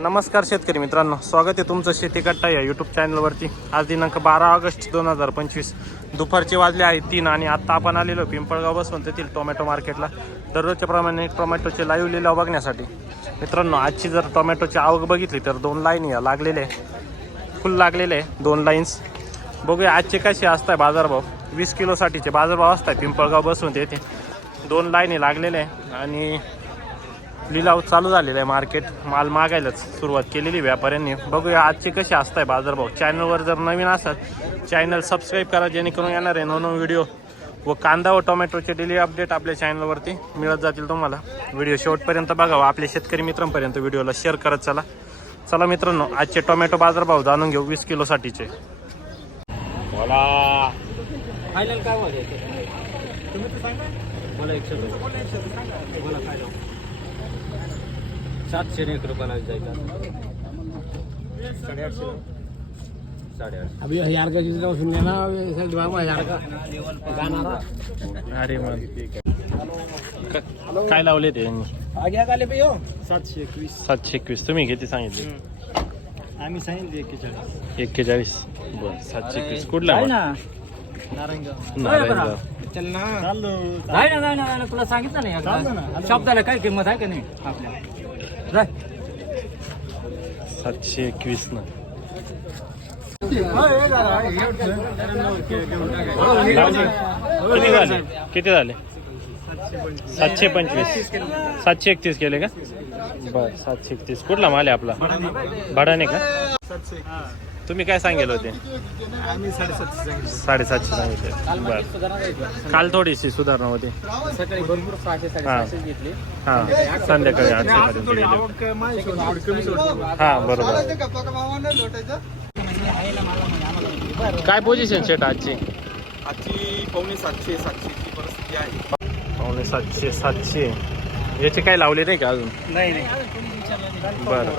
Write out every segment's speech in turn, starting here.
नमस्कार शेतकरी मित्रांनो स्वागत आहे तुमचं शेती कट्टा या यूट्यूब चॅनलवरती आज दिनांक बारा ऑगस्ट दोन हजार पंचवीस. दुपारचे वाजले आहे तीन आणि आत्ता आपण आलेलो पिंपळगाव बसवंत येथील टोमॅटो मार्केटला. दररोजच्या प्रमाणे टोमॅटोचे लाईव्ह लिलाव बघण्यासाठी. मित्रांनो आजची जर टोमॅटोची आवक बघितली तर दोन लाईन या लागलेले आहे. फुल लागलेले आहे दोन लाईन्स बघूया आजचे कसे असताय बाजारभाव. वीस किलोसाठीचे बाजारभाव असताय पिंपळगाव बसवंत येथे. दोन लाईनी लागलेले आहे आणि लिलाव चालू झालेला आहे मार्केट. माल मागायलाच सुरुवात केलेली व्यापाऱ्यांनी. बघूया आजचे कसे असताय बाजारभाव. चॅनलवर जर नवीन असाल चॅनल सबस्क्राईब करा जेणेकरून येणार आहे नवनवीन व्हिडिओ व कांदा व टोमॅटोचे डेली अपडेट आपल्या चॅनलवरती मिळत जातील तुम्हाला. व्हिडिओ शेवटपर्यंत बघावा. आपल्या शेतकरी मित्रांपर्यंत व्हिडिओला शेअर करत चला. चला मित्रांनो आजचे टोमॅटो बाजारभाव जाणून घेऊ वीस किलोसाठीचे बोला. फायनल काय मध्ये तुम्ही तर सांगा. मला एकशे मला काय? सातशे एक रुपयाला जायचं साडेआठशे. साडेआठशे अभी हजार का किसी सुन लेना सर दिमाग में हजार का गाना रहा अरे काय लावले ते यांनी? हो सातशे एकवीस. सातशे एकवीस. तुम्ही किती सांगितले? आम्ही सांगितले एकेचाळीस एक्केचाळीस. बर सातशे एकवीस. कुठला आहे माल? ना. नारायणगाव. तुला सांगितलं नाही शब्दाला काय किंमत आहे का नाही? आपल्या जाय सातशे एकवीस ना. किती झाले? किती झाले? सातशे पंचवीस. सातशे एकतीस केले का? बर सातशे एकतीस. कुठला माल आहे आपला? भाडाने का? तुम्ही काय सांगेल होते? आम्ही साडेसातशे सांगितलं. साडेसातशे सांगितले. बर. काल थोडीशी सुधारणा होती. सकाळी भरपूर सहाशे साडेसहाशे घेतली. हा. संध्याकाळी आठशे गेले हा बरोबर. काय पोझिशन सेट आजची? आजची पावणे सातशे सातशेची परिस्थिती आहे. पावणे सातशे सातशे. याचे काय लावले नाही का अजून? नाही नाही. बरं.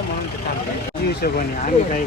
म्हणून ते हिशोबाने आम्ही काही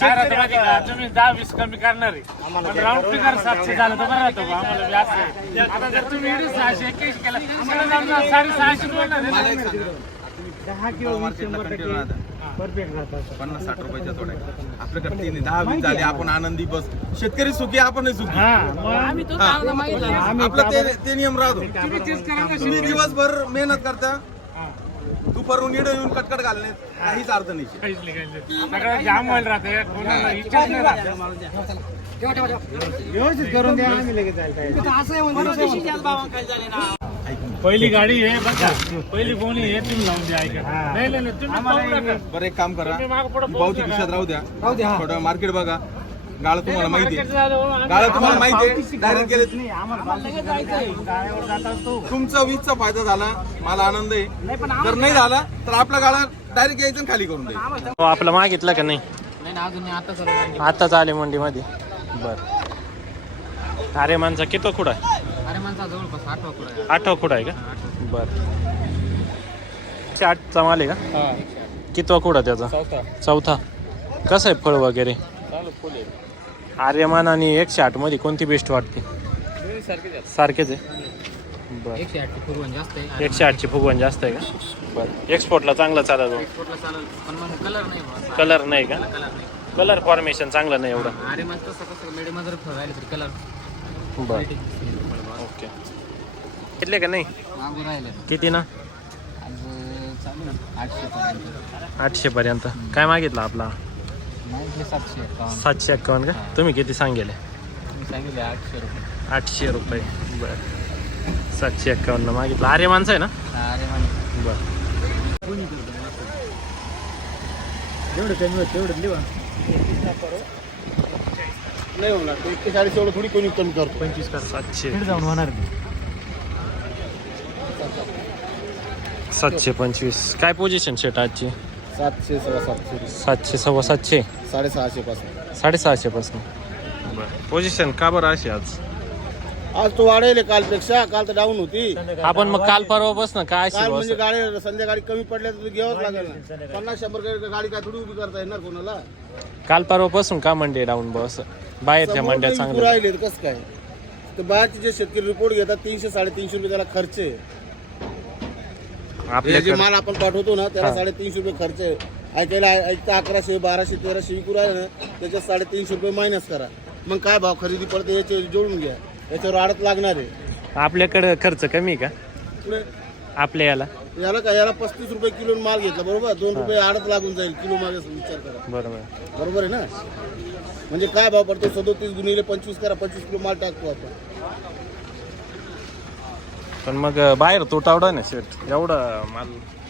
काय राहतं माहिती का? तुम्ही दहा वीस कमी करणार आहे. राऊंड फिगर सातशे झालं तर बरं राहतो आम्हाला बी असं आहे. आता जर तुम्ही सहाशे एक्क्याऐंशी केला आम्हाला साडेसहाशे बोलणार दहा किंवा वीस मार्केटला शंभर कंटिन्यू राहता. टक्के परफेक्ट राहतात पन्नास साठ रुपयाच्या थोड्या आपल्याकडे तीन दहा वीस झाले आपण आनंदी बस शेतकरी सुखी आपणही सुखी. हा मग आम्ही तो आपलं ते ते नियम राहतो. तुम्ही तेच करा ना तुम्ही दिवसभर मेहनत करता. दुपारून इडं येऊन कटकट घालणे काहीच अर्थ नाही. सगळं जाम व्हायला राहते कोणाला इच्छाच नाही राहत. व्यवस्थित करून द्या आम्ही लगेच पहिली गाडी आहे बघा पहिली कोणी आहे तुम्ही लावून द्या ऐका. नाही नाही नाही, तुम्ही पाहू नका. बरं एक काम करा. तुम्ही मागं पुढं ही पावती नका. खिशात राहू द्या. राहू द्या. थोडं मार्केट बघा. गाळं तुम्हाला माहिती आहे. गाळं तुम्हाला माहिती आहे. डायरेक्ट गेले. तुमचा वीजचा फायदा झाला मला आनंद आहे. जर नाही झाला तर आपला गाळा डायरेक्ट यायचं खाली करून द्यायचं. हो आपलं मागितलं का नाही. आताच आले मंडीमध्ये. बर. अरे माणसा किती खुडा आहे? अरे माणसा जवळपास आठवा कुठं आहे. आठवा खुडा आहे का? बर. आठचा माल आहे का? कितवा खुडा त्याचा? चौथा. चौथा. कसं आहे फळ वगैरे? चालू फुल आहे. आर्यमान आणि एकशे आठमध्ये कोणती बेस्ट वाटते? सारखेच आहे? बर. एकशे आठ फुगवण जास्त आहे. एकशे आठची फुगवण जास्त आहे का? बरं. एक्सपोर्टला चांगला चालत एक्सपोर्टला चालेल पण मग कलर नाही बुवा. कलर नाही का? कलर नाही. कलर फॉर्मेशन चांगलं नाही एवढं. अरे मग तसं कसं मिडियम जर ठेवायला तरी कलर बरं. ओके. घेतले का नाही? मागून राहिले. किती ना? आज चालू आहे आठशे पर्यंत. आठशे पर्यंत. काय मागितलं आपला? सातशे एक्कावन्न का? तुम्ही किती सांगेले सांगितले आठशे रुपये. आठशे रुपये. बरं. सातशे एक्कावन्न मागितलं. अरे माणसं आहे ना? बरं. जेवढं कमी होतं तेवढं नहीं थोड़ी कोई कम करतो. पंचवीस कर. सातशे. जाऊन होणार सातशे पंचवीस. काय पोझिशन शेट आजची? सातशे सव्वा सातशे सातशे सव्वा सातशे. साडेसहाशे पासून. साडेसहाशे पासून. बरं. पोझिशन का बरं अशी आज? आज तो वाढेल कालपेक्षा. काल तर डाऊन होती. आपण मग काल परवा बसन काय काल म्हणजे गाडी संध्याकाळी कमी पडल्या तर घ्यावंच लागेल ना. पन्नास शंभर गाडी- गाडी काय थोडी उभी करता येणार कोणाला? काल परवापासून का मंडे डाऊन बस? बाहेरच्या मंड्या समोर चांगल्या राहिले कसं काय? तर बाहेरचे जे शेतकरी रिपोर्ट घेतात तीनशे साडेतीनशे रुपये त्याला खर्च आहे. हे जे आपल्याकडे माल आपण पाठवतो ना त्याला हा. साडेतीनशे रुपये खर्च आहे. ऐकायला ऐकता अकराशे बाराशे तेराशे विकू राहिले ना त्याच्यात साडेतीनशे रुपये मायनस करा. मग काय भाव खरेदी पडते याचे जोडून घ्या. याच्यावर आडत लागणार आहे. आपल्याकडे खर्च कमी आहे का? पुढे? आपल्या याला? याला काय याला पस्तीस रुपये किलो माल घेतला बरोबर? दोन रुपये आडत लागून जाईल किलो मागे विचार करा. बरोबर. बरोबर आहे ना? म्हणजे काय भाव पडतो? सदोतीस गुणिले पंचवीस करा पंचवीस किलो माल टाकतो आपण. पण मग बाहेर तुटावडा ना शेट. एवढं माल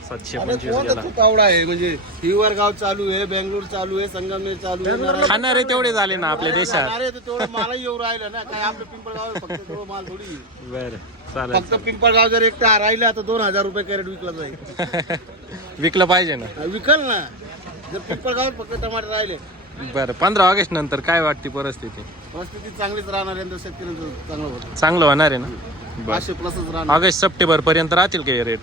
सातशे पंचवीस कोणता गेला. खूप आवडा आहे? म्हणजे हिवर गाव चालू आहे बेंगलोर चालू आहे संगमनेर चालू आहे खाणारे तेवढे झाले ना आपल्या देशात. अरे तेवढं मालही येऊ राहिलं ना. काय आपलं पिंपळगाव फक्त तेवढं माल थोडी. बर चालेल फक्त पिंपळगाव जर एकटा राहिला तर दोन हजार रुपये कॅरेट विकला जाईल. विकलं पाहिजे ना. विकल ना. जर पिंपळगावात फक्त टमाटर राहिले. बरं पंधरा ऑगस्ट नंतर काय वाटते परिस्थिती? परिस्थिती चांगलीच राहणार आहे शेतकऱ्यांचं चांगलं होतं. चांगलं होणार आहे ना? पाचशे प्लसच राहणार. ऑगस्ट सप्टेंबर पर्यंत राहतील का रेट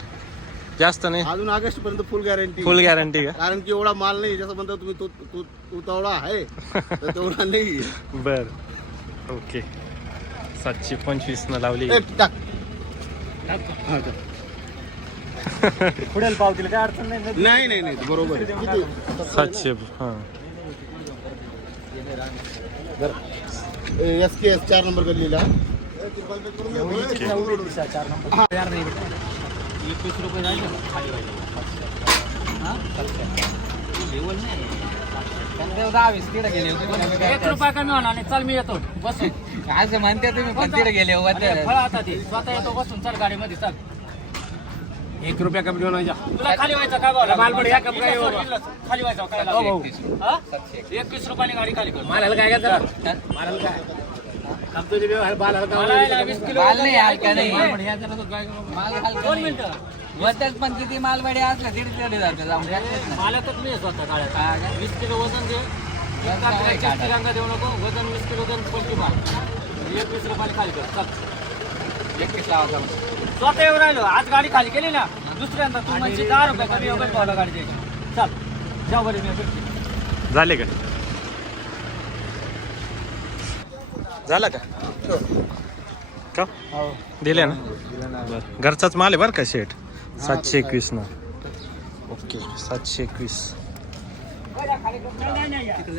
जास्त नाही? अजून ऑगस्ट पर्यंत फुल गॅरंटी फुल गॅरंटी का? कारण की एवढा माल नाही जसं म्हणतो तुम्ही तो तो- तो तेवढा आहे तर तेवढा नाही. बर. ओके सातशे पंचवीस न लावली. ए, टाक. हा, टाक. पुढे पावतील काय अडचण नाही नाही नाही नाही बरोबर आहे. किती सातशे हां. एस के एस चार नंबर गल्लीला. एकवीस रुपये राहिले खाली एक रुपया कमी होणार नाही. चल मी येतो. बसून. आज म्हणते तुम्ही पण तिथे गेले हो, होते फळ आता ते स्वतः येतो बसून. चल गाडीमध्ये चल. एक रुपया कमी घेऊन तुला खाली व्हायचं काय बोला मालपडी या कमी खाली व्हायचं काय? हा? एकवीस रुपयाने गाडी खाली कर. मालाला काय काय मालाला काय? वीस किलो माल नाही हलका नाही दोन मिनिटं वरच्यात पण किती मालवाडी असला दीड दीड हजार जाऊन द्यायचेच नाही. मालकच नाही स्वतः हा का? वीस किलो वजन दे एका काय तिरंगा देऊ नको वजन वीस किलो वजन पंचवी माल एकवीस खाली कर चल एकवीस मग. स्वतः येऊन राहिलो आज गाडी खाली केली ना दुसऱ्यांदा तू म्हणजे दहा रुपये कमी वगैरे पावला गाडी द्यायची चल जाऊ बरे मी झाले का झालं का? का? दिले ना? बरं. घरचाच माल आहे बरं का शेट सातशे एकवीस ना. ओके सातशे एकवीस.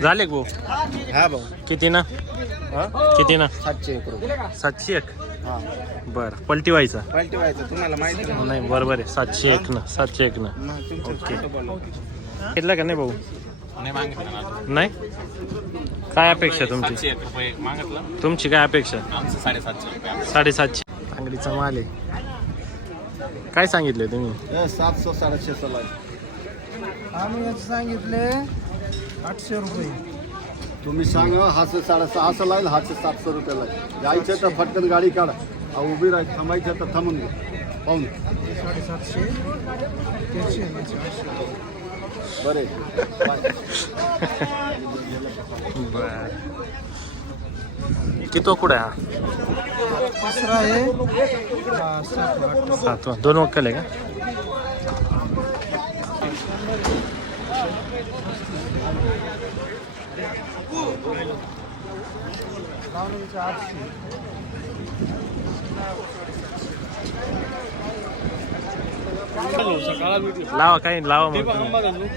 झाले का भाऊ हा भाऊ. किती ना? किती ना? सातशे एक रुपये. सातशे एक? बरं पलटी व्हायचा. तुम्हाला माहिती नाही बरोबर आहे. सातशे एक ना सातशे एक ना. ओके. घेतला का नाही भाऊ? नाही? काय अपेक्षा तुमची? तुमची काय अपेक्षा? साडेसातशे चांगलीचा माल आहे. काय सांगितले तुम्ही? सातशे साडेशे आम्ही सांगितले आठशे रुपये. तुम्ही सांगा हाचे साडेसहाशे लागेल हाचे सातशे रुपये लागेल जायचं तर फटकन गाडी काढा. उभी राहायची थांबायचं तर थांबून घे पाहून साडेसातशे बरे. बर. किती कुठे हा तिसरा आहे सातवा दोन वक्कल आहे का? आठशे लावा काही लावा मग तुम्ही.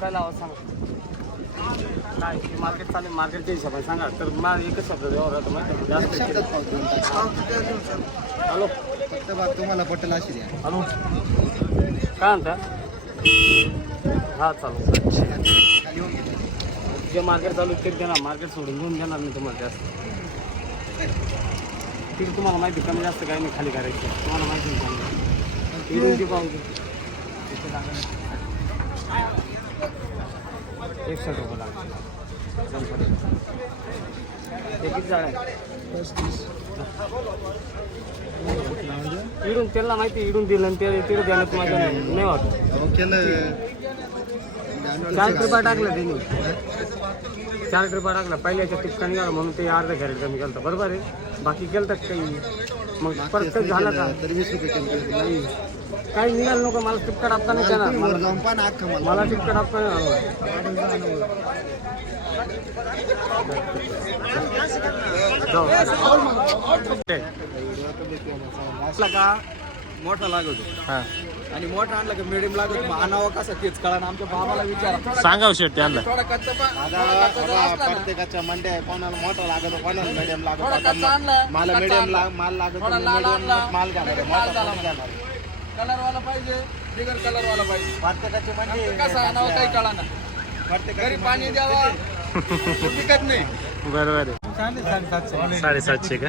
काय लावा सांग. नाही मार्केट चालेल मार्केटच्या हिशोबाने सांगा. तर मला एकच शब्द व्यवहार होतो माहिती आहे? जास्त हॅलो. तुम्हाला पटेल अशी द्या. हॅलो. काय म्हणता? हा चालू जे मार्केट चालू आहे ते देणार. मार्केट सोडून देऊन देणार नाही तुम्हाला जास्त. ठीक तुम्हाला माहिती आहे, कमी जास्त काही नाही खाली करायचं. तुम्हाला माहिती आहे चांगलं. की पाहू रुपये लागले इडून त्यांना माहिती इडून दिलं ते तिकडे देण्यात माझं नाही. होत चाळीस रुपये टाकलं त्यांनी. चार ट्रिपा टाकला पहिल्याच्या टिपका निघाला म्हणून ते अर्धा कॅरेट कमी केलं बरोबर आहे? बाकी केलं तर काही? मग परत झालं का? रुपये. नाही. काही निघालं नको मला टिपका टाकता नाही वर मला. टिपका टाकता नाही का मोठा लागतो हा. आणि मोठा आणला का मिडियम लागतो मग आणावं कसा तेच कळा आमच्या बाबाला विचारा. सांगा हो शेट त्यांना थोडा कच्चा पा- आता थोडा कच्चा जर बघा, असला ना, प्रत्येकाच्या मंड्या आहे कोणाला मोठा लागतो कोणाला मिडियम लागतो थोडा आता कच्चा आणला, मला कच्चा मिडियम आणला. माल लागतो थोडा मी लाल medium आणला, माल मोठा झाला वाला पाहिजे बिगर कलर वाला पाहिजे प्रत्येकाची मंडी आमचं कसं आणावं काही कळा ना. घरी पाणी द्यावा. बरोबर आहे. साडेसातशे का?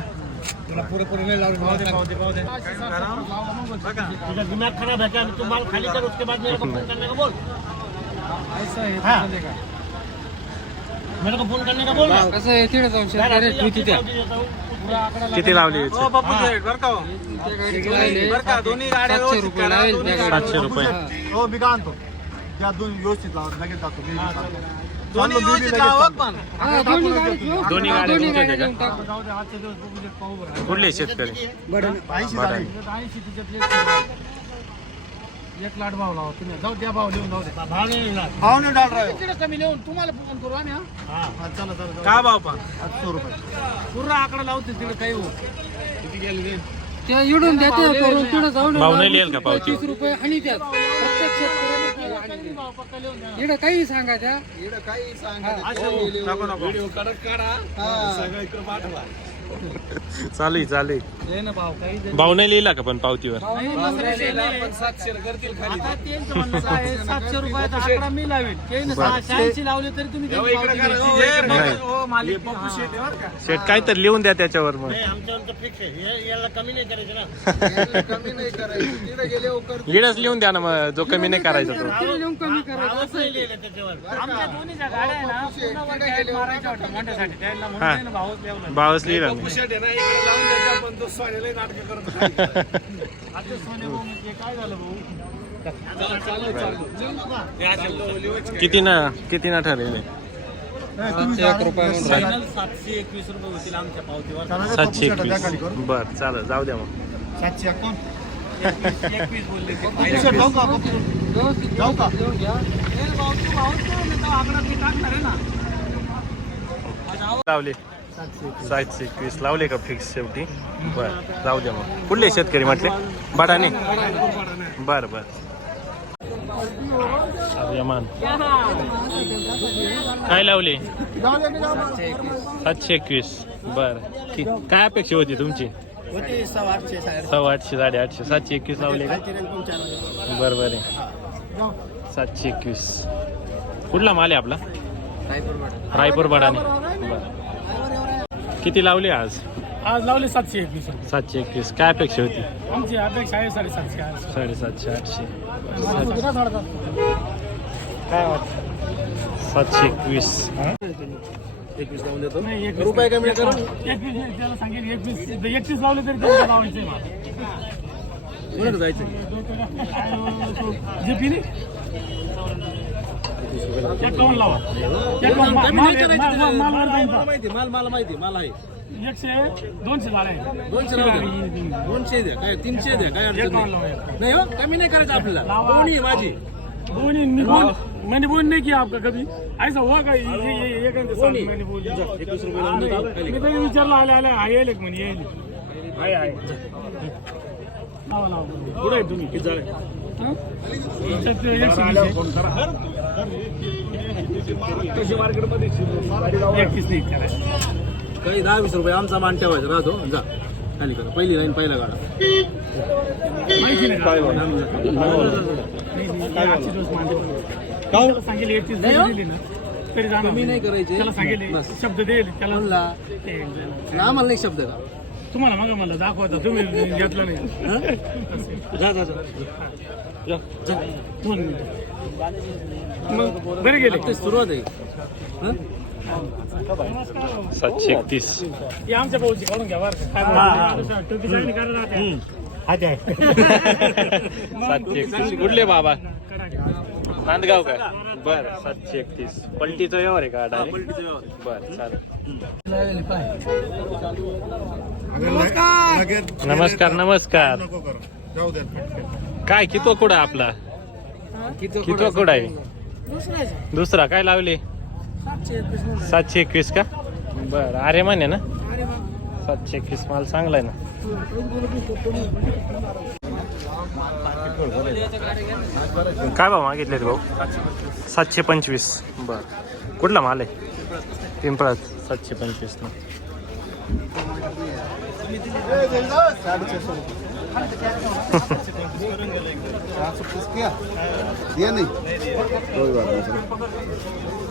किती लावली याची? सातशे रुपये हो. मी काय आणतो त्या दोन व्यवस्थित लावून लगेच जातो दोन्ही व्यवस्थित लावा पण. हा, दोन्ही हा, गाड्या तुमच्याच आहे. कुठले शेतकरी? ऐंशी बरं. झाली. एक लाट भाव लावा तुम्ही. जाऊ द्या भाव लिहून जाऊ द्या भाव नाही लिहिणार. भाव नाही डाल रहा तिकडे कमी लिहून तुम्हाला फोन करू आम्ही हा? हा चला चला का भाव पण? आठशे रुपये. पूर्ण आकडा लावतो तिकडे काही हो त्या इडून द्या त्या करून तिकडे जाऊन भाव नाही लिहिल का पावती? तीस रुपये आणि त्यात. प्रत्येक शेतकऱ्याला. इकडं काही सांगा त्या. इकडं काही सांगा व्हिडिओ करत काढा सगळं इकडं पाठवा. चालू आहे, चालू आहे. भाव नाही लिहिला का पण पावतीवर? पण सातशे करतील खाली. आता त्यांचं म्हणणं काय आहे, सातशे रुपयाचा आकडा मी लावेल ते ना सहाशे ऐंशी लावले तरी तुम्ही त्यांची पावती घ्यायची. नाही. हो मालिक. पप्पू शेट आहे बरं का. शेट काहीतरी लिहून द्या त्याच्यावर मग. लीडच लिहून द्या ना मग जो कमी नाही करायचा तो. तिकडे नेऊन कमी करायचं असं आहे. आमच्या दोन्हीच्या गाड्या आहे ना पूर्ण वर टायर मारायच्या होत्या मोठ्यासाठी त्याला म्हणून हा. त्यानं भावच लावला भावच लिहिला पप्पू शेट आहे ना इकडे लावून द्यायचा पण तो सोन्याला नाटक करत खाली. आता सोने भाऊ म्हणजे काय झालं भाऊ? किती ना किती ना ठरले सातशे एकवीस रुपये होतील आमच्या पावतीवर. सातशे एकवीस. बर चालेल जाऊ द्या मग. सातशे अकाउंट एकवीस बोलले ते. जाऊ का पप्पू? व्यवस्थित जाऊ का? लिहून घ्या भाऊ तू भाऊच नाही म्हणतो, आकडा मी टाकणार आहे ना. लावले. सातशे एकवीस लावले का फिक्स शेवटी? बर जाऊ द्या मग. कुठले शेतकरी म्हटले? बटाणे? बर बर. काय लावले? सातशे एकवीस. बर. ठीक. काय अपेक्षा होती तुमची? सव्वा आठशे साडे आठशे सातशे एकवीस लावले का? बरं बरं. सातशे एकवीस. कुठला माल आहे आपला? रायपूर बडाने बरं. किती लावले आज? आज लावले सातशे एकवीस रुपये. सातशे एकवीस. काय अपेक्षा होती? आमची अपेक्षा आहे साडेसातशे आहे. साडेसातशे आठशे. काय वाटतं? सातशे एकवीस. नाही, एकवीस. रुपये कमी करून. एकवीस त्याला सांगेल एकवीस एकतीस लावले तरी लावायचे जे पिली? माल- मैंने बोल नहीं किया आपका कभी ऐसा हुआ का ये ये ये मैंने बोल. मी तरी आले आले येईल एक म्हणे येईल कृषी मार्केटमध्ये आहे. एकतीस नाही करायचं काही दहा वीस रुपये आमचा मान ठेवायचा. राहतो जा. खाली करा. पहिली लाईन पहिला गाडा. सांगेल एकतीस तरी जाणार कमी नाही. करायचे. शब्द देईल. त्याला. आम्हाला नाही शब्द का? तुम्हाला मग मला दाखवता तुम्ही घेतलं नाही. जा जा जा. दोन मिनिटं. मग बरे गेले. ते सुरुवात आहे. हं? सातशे एकतीस. हे आमच्या भाऊची काढून घ्या बरं का. काय बोलतो? टोपी साईड करा ना सातशे एकतीस. कुठले बाबा? नांदगाव का बर सातशे एकतीस. पलटीचा व्यवहार आहे का डायरेक्ट? बर चालेल. नमस्कार. नमस्कार नको करू. जाऊ द्या काय कितवा कुडा आपला? कितवा कुडा आहे? दुसरा काय लावले? सातशे एकवीस का? बर अरे म्हणे ना? सातशे एकवीस माल चांगलाय ना? काय भाव मागितले भाऊ? सातशे पंचवीस. बर. कुठला माल आहे? पिंपळात. सातशे पंचवीस ना. नहीं